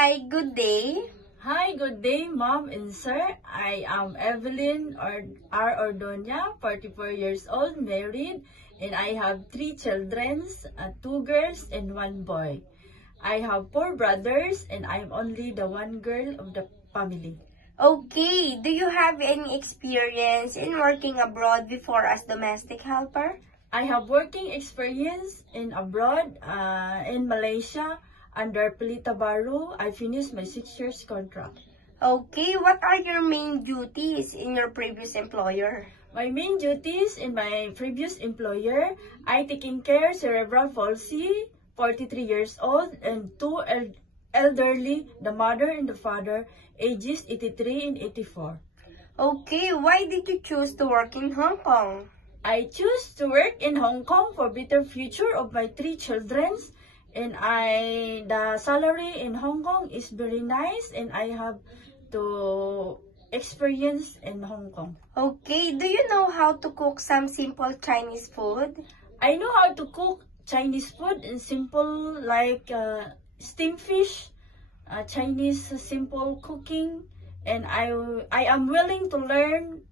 Hi, good day. Hi, good day, Mom and Sir. I am Evelyn R. Ordonia, 44 years old, married, and I have 3 children, 2 girls and 1 boy. I have 4 brothers, and I'm only the one girl of the family. Okay, do you have any experience in working abroad before as domestic helper? I have working experience in abroad, in Malaysia, under Pelita Baru. I finished my 6 years contract. Okay, what are your main duties in your previous employer? My main duties in my previous employer, I taking care cerebral palsy, 43 years old, and 2 elderly, the mother and the father, ages 83 and 84. Okay, why did you choose to work in Hong Kong? I choose to work in Hong Kong for better future of my 3 children, and the salary in Hong Kong is very nice, and I have to experience in Hong Kong. Okay, do you know how to cook some simple Chinese food? I know how to cook Chinese food in simple like steamed fish, Chinese simple cooking, and I am willing to learn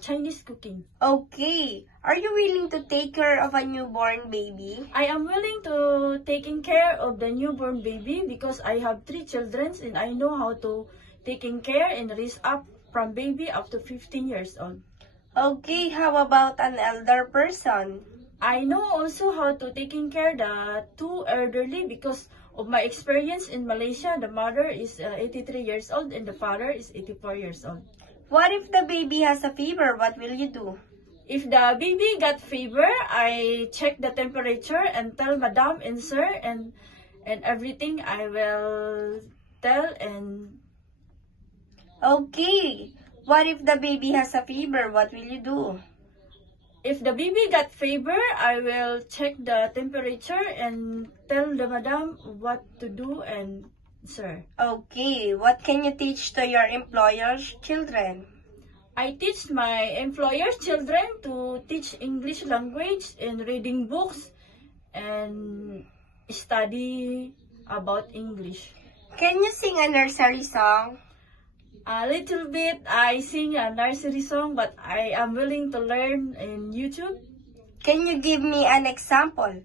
Chinese cooking. Okay, are you willing to take care of a newborn baby? I am willing to taking care of the newborn baby because I have 3 children and I know how to taking care and raise up from baby up to 15 years old. Okay, how about an elder person? I know also how to taking care the 2 elderly because of my experience in Malaysia. The mother is 83 years old and the father is 84 years old. What if the baby has a fever? What will you do? If the baby got fever, I check the temperature and tell Madam and Sir and everything I will tell and... Okay, what if the baby has a fever? What will you do? If the baby got fever, I will check the temperature and tell the Madam what to do and Sir. Okay, what can you teach to your employer's children? I teach my employer's children to teach English language and reading books and study about English. Can you sing a nursery song? A little bit, I sing a nursery song, but I am willing to learn in YouTube. Can you give me an example?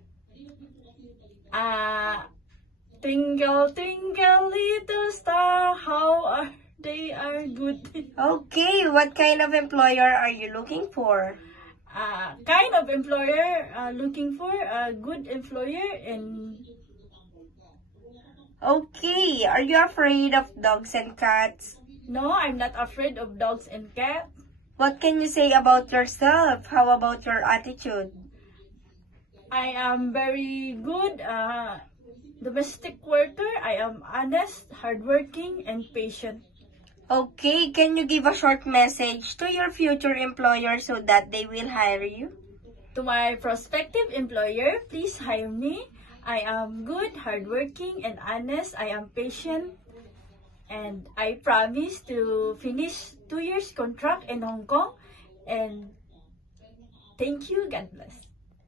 Twinkle, twinkle, little star, how they are good. Okay, what kind of employer are you looking for? Kind of employer looking for a good employer and... Okay, are you afraid of dogs and cats? No, I'm not afraid of dogs and cats. What can you say about yourself? How about your attitude? I am very good domestic worker. I am honest, hardworking, and patient. Okay, can you give a short message to your future employer so that they will hire you? To my prospective employer, please hire me. I am good, hardworking, and honest. I am patient. And I promise to finish 2 years contract in Hong Kong. And thank you. God bless.